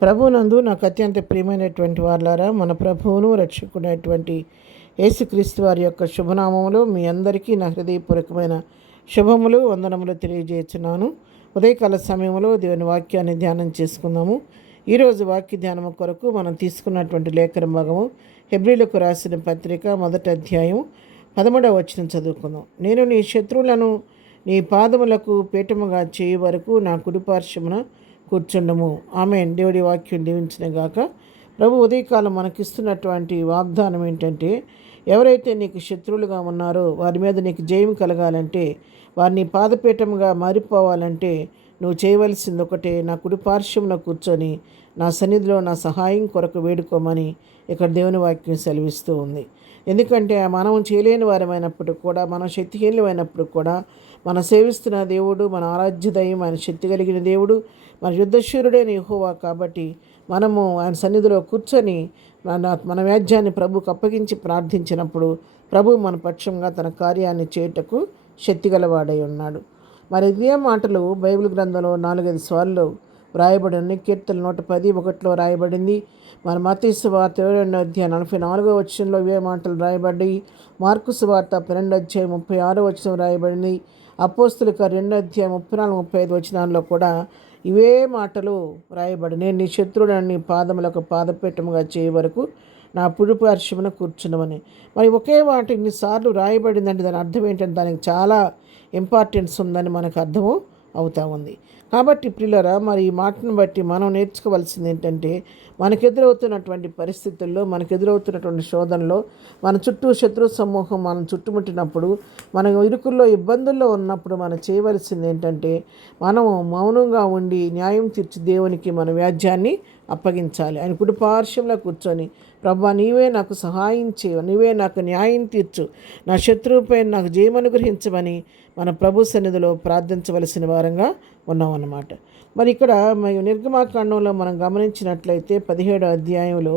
ప్రభువునందు నాకు అత్యంత ప్రియమైనటువంటి వారులారా, మన ప్రభువును రక్షకుడైనటువంటి యేసుక్రీస్తు వారి యొక్క శుభనామములో మీ అందరికీ నా హృదయపూర్వకమైన శుభములు వందనములు తెలియజేస్తున్నాను. ఉదయకాల సమయంలో దేవుని వాక్యాన్ని ధ్యానం చేసుకుందాము. ఈరోజు వాక్య ధ్యానము కొరకు మనం తీసుకున్నటువంటి లేఖన భాగము హెబ్రీలకు రాసిన పత్రిక 1వ అధ్యాయం 13వ వచనం చదువుకుందాం. నేను నీ శత్రువులను నీ పాదములకు పీఠముగా చేయ వరకు నా కుడిపార్శ్వమున కూర్చుండము. ఆమేన్. దేవుడి వాక్యం దీవించిన గాక. ప్రభు ఉదయకాలం మనకిస్తున్నటువంటి వాగ్దానం ఏంటంటే, ఎవరైతే నీకు శత్రువులుగా ఉన్నారో వారి మీద నీకు జయం కలగాలంటే, వారిని పాదపీఠంగా మారిపోవాలంటే నువ్వు చేయవలసింది ఒకటే, నా కుడి పార్శ్వమున కూర్చొని నా సన్నిధిలో నా సహాయం కొరకు వేడుకోమని ఇక్కడ దేవుని వాక్యం సెలవిస్తూ ఉంది. ఎందుకంటే మనం చేయలేని వారమైనప్పుడు కూడా, మనం శక్తిహీనమైనప్పుడు కూడా, మనం సేవిస్తున్న దేవుడు, మన ఆరాధ్య దైవం, ఆయన శక్తి కలిగిన దేవుడు, మన యుద్ధశూరుడైన యెహోవా. కాబట్టి మనము ఆయన సన్నిధిలో కూర్చొని మన వ్యాజ్యాన్ని ప్రభుకు అప్పగించి ప్రార్థించినప్పుడు ప్రభు మన పక్షంగా తన కార్యాన్ని చేయుటకు శక్తిగలవాడై ఉన్నాడు. మరి ఇదే మాటలు బైబిల్ గ్రంథంలో 4-5 సార్లు వ్రాయబడి, కీర్తన 110:1 రాయబడింది. మన మత్తయి సువార్త 22వ అధ్యాయం 44వ వచనంలో ఇవే మాటలు రాయబడ్డాయి. మార్కు సువార్త 12వ అధ్యాయం 36వ వచనం రాయబడింది. అపోస్తుల కార్యాలు 2వ అధ్యాయం 34-35 వచనాల్లో కూడా ఇవే మాటలు రాయబడి, నేను నీ శత్రువులను నీ పాదములకు పాదపీఠముగా చేయ వరకు నా పుడిపార్శ్వమున కూర్చున్నామని. మరి ఒకే మాట ఇన్నిసార్లు రాయబడిందంటే దాని అర్థం ఏంటంటే దానికి చాలా ఇంపార్టెన్స్ ఉందని మనకు అర్థము అవుతా ఉంది. కాబట్టి ప్రియులారా, మరి ఈ మాటను బట్టి మనం నేర్చుకోవాల్సింది ఏంటంటే, మనకెదురవుతున్నటువంటి పరిస్థితుల్లో, మనకెదురవుతున్నటువంటి శోధనలో, మన చుట్టూ శత్రు సమూహం మనం చుట్టుముట్టినప్పుడు, మనం ఇరుకుల్లో ఇబ్బందుల్లో ఉన్నప్పుడు మనం చేయవలసింది ఏంటంటే, మనము మౌనంగా ఉండి న్యాయం తీర్చి దేవునికి మన వ్యాజ్యాన్ని అప్పగించాలి. ఆయన కుడి పార్శ్వంలో కూర్చొని, ప్రభువా నీవే నాకు సహాయం చేయు, నీవే నాకు న్యాయం తీర్చు, నా శత్రువుపై నాకు జయమనుగ్రహించమని మన ప్రభు సన్నిధిలో ప్రార్థించవలసిన వారంగా ఉన్నామన్నమాట. మరి ఇక్కడ నిర్గమాకాండంలో మనం గమనించినట్లయితే 17వ అధ్యాయంలో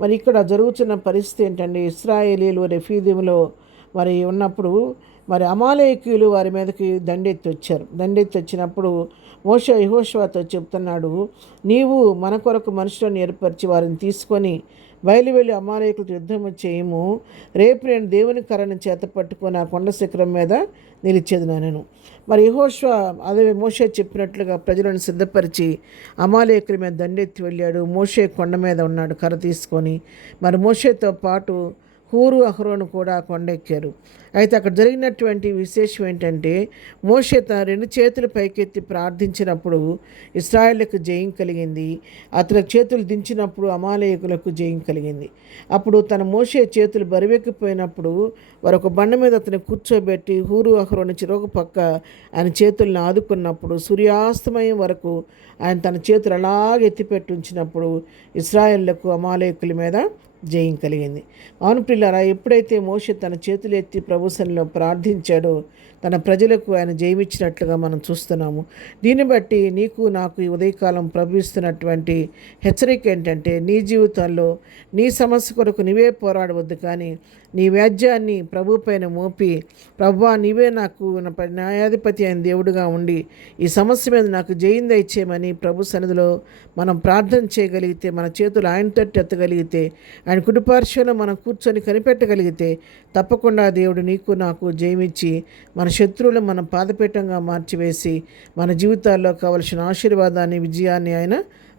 మరి ఇక్కడ జరుగుతున్న పరిస్థితి ఏంటంటే, ఇశ్రాయేలీలు రెఫీదీములో మరి ఉన్నప్పుడు మరి అమాలేకీయులు వారి మీదకి దండెత్తి వచ్చినప్పుడు మోషే యెహోషువతో చెప్తున్నాడు, నీవు మన కొరకు మనుషులను ఏర్పరిచి వారిని తీసుకొని బయలువెళ్ళి అమాలేకులతో యుద్ధము చేయము. రేపు నేను దేవుని కర్రను చేత పట్టుకొని ఆ కొండ శిఖరం మీద నిలిచేదనను. మరి యెహోషువ అదే మోషే చెప్పినట్లుగా ప్రజలను సిద్ధపరిచి అమాలేకుల మీద దండెత్తి వెళ్ళాడు. మోషే కొండ మీద ఉన్నాడు కర్ర తీసుకొని. మరి మోషేతో పాటు హూరు, అహరోను కూడా కొండెక్కారు. అయితే అక్కడ జరిగినటువంటి విశేషం ఏంటంటే, మోషే తన 2 చేతులు పైకెత్తి ప్రార్థించినప్పుడు ఇశ్రాయేలుకు జయం కలిగింది. అతని చేతులు దించినప్పుడు అమాలేకులకు జయం కలిగింది. అప్పుడు తన మోషే చేతులు బరువెక్కిపోయినప్పుడు వారు ఒక బండ మీద అతను కూర్చోబెట్టి హూరు, అహరోను చెరొక పక్క ఆయన చేతులను ఆదుకున్నప్పుడు సూర్యాస్తమయం వరకు ఆయన తన చేతులు అలాగే ఎత్తిపెట్టి ఉంచినప్పుడు ఇశ్రాయేలుకు అమాలేకుల మీద జయం కలిగింది. అవును ప్రియులారా, ఎప్పుడైతే మోషే తన చేతులు ఎత్తి ప్రభు సన్నిధిలో ప్రార్థించాడో తన ప్రజలకు ఆయన జయమిచ్చినట్లుగా మనం చూస్తున్నాము. దీన్ని బట్టి నీకు నాకు ఈ ఉదయకాలం ప్రభు ఇస్తున్నటువంటి హెచ్చరిక ఏంటంటే, నీ జీవితంలో నీ సమస్య కొరకు నీవే పోరాడవద్దు, కానీ నీ వ్యాజ్యాన్ని ప్రభు పైన మోపి, ప్రభువా నీవే నాకు న్యాయాధిపతి అయిన దేవుడుగా ఉండి ఈ సమస్య మీద నాకు జయం దయచేయమని ప్రభు సన్నిధిలో మనం ప్రార్థన చేయగలిగితే, మన చేతులు ఆయన తట్టు ఎత్తగలిగితే, ఆయన కుడిపార్శ్వంలో మనం కూర్చొని కనిపెట్టగలిగితే తప్పకుండా దేవుడు నీకు నాకు జయమిచ్చి మన శత్రువులు మన పాదపీఠంగా మార్చివేసి మన జీవితాల్లో కావలసిన ఆశీర్వాదాన్ని, విజయాన్ని ఆయన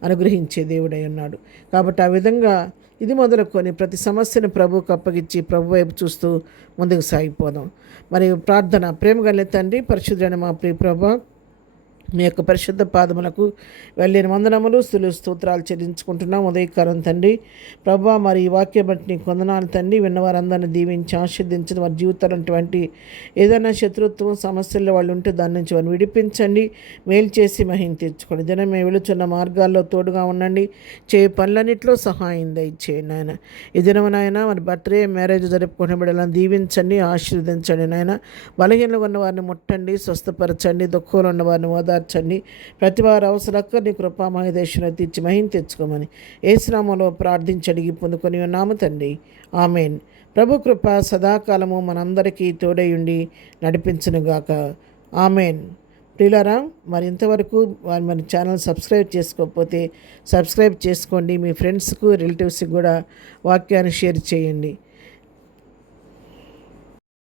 అనుగ్రహించే దేవుడై ఉన్నాడు. కాబట్టి ఆ విధంగా ఇది మొదలుకొని ప్రతి సమస్యను ప్రభువుకు అప్పగించి ప్రభు వైపు చూస్తూ ముందుకు సాగిపోదాం. మరి ప్రార్థన. ప్రేమగల తండ్రి, పరిశుద్ధుడైన మా ప్రియ ప్రభువా, మీ యొక్క పరిశుద్ధ పాదములకు వెళ్ళిన వందనములు, స్తోత్రాలు చెల్లించుకుంటున్నాం ఉదయకాలం తండ్రి. ప్రభువా, మరి ఈ వాక్యం బట్టి నీకు వందనాలు తండ్రి. విన్నవారందరినీ దీవించి ఆశీర్వదించిన వారి జీవితాలటువంటి ఏదైనా శత్రుత్వం సమస్యల్లో వాళ్ళు ఉంటే దాని నుంచి వారిని విడిపించండి, మేలు చేసి మహిమ తెచ్చుకోండి. దినం మేము వెళుతున్న మార్గాల్లో తోడుగా ఉండండి, చేయ పనులన్నింటిలో సహాయం దయచేయండి నాయన. ఈ దినం నాయన మరి బర్త్డే, మ్యారేజ్ జరుపుకునే బిడ్డలను దీవించండి, ఆశీర్వదించండి నాయన. బలహీనంగా ఉన్న వారిని ముట్టండి, స్వస్థపరచండి, దుఃఖంలో ఉన్న వారిని ఓదార్చండి. ప్రతి వారి అవసరక్క నీ కృపా మహేదేశుని తీర్చి మహిమ తెచ్చుకోమని యేసునామములో ప్రార్థించి అడిగి పొందుకొని ఉన్నాము తండ్రి. ఆమేన్. ప్రభు కృప సదాకాలము మనందరికీ తోడయుండి నడిపించునుగాక. ఆమేన్. ప్రియులారా, మరి ఇంతవరకు మన ఛానల్ సబ్స్క్రైబ్ చేసుకోకపోతే సబ్స్క్రైబ్ చేసుకోండి. మీ ఫ్రెండ్స్కు రిలేటివ్స్కి కూడా వాక్యాన్ని షేర్ చేయండి.